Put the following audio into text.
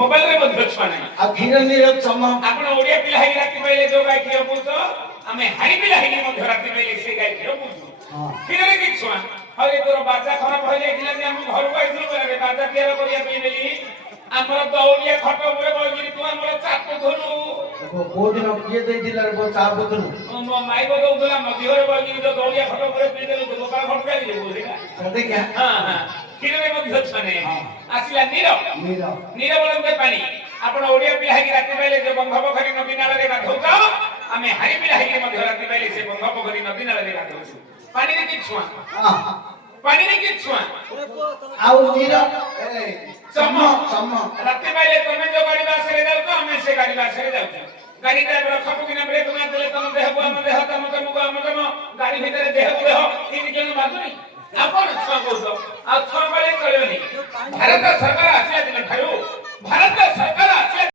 mobile रे मत छुआ नहीं आ घिर नीर चम आपण ओडिया पिला हेई राती पहिले जो गाय खियो बुझो हमें हाई पिला हेई मध्य राती पहिले से गाय खियो बुझो खिर रे कि छुआ हरे तोर बाजा खराब हो जाय दिला जे हम घर को आइलो रे बाजा तियार करिया पे बेली हमर दौड़िया खट ऊपर बगिरी तू हमर चाप धनु को दिन किए दे दिला रे चाप धनु मो माई को दउला मध्य रे बगिरी तो दौड़िया खट ऊपर पे देलो तो का खट पे ले बुझिला सते क्या हां हां खिर रे मध्य छने आसिला नीरो नीरो नीरो बोलते पानी आपण ओडिया पिला हेई राती पहिले जे बंध पोखरी नदी नाला रे गाधौत हमें हाई पिला हेई मध्य राती पहिले से बंध पोखरी नदी नाला रे गाधौत पानी रे कि छुआ पानी रे कि छुआ आउ नीरो ए चम चम राती पहिले तुमे जो गाड़ी बास रे जाउ तो हमें से गाड़ी बास रे जाउ गाड़ी ड्राइवर खपु कि ना ब्रेक मार देले तम देह को हम देह तम गाड़ी भीतर देह को देह इन केन बातुनी आपण छुआ कहू आ छुआ पहिले करियोनी भारत सरकार आसी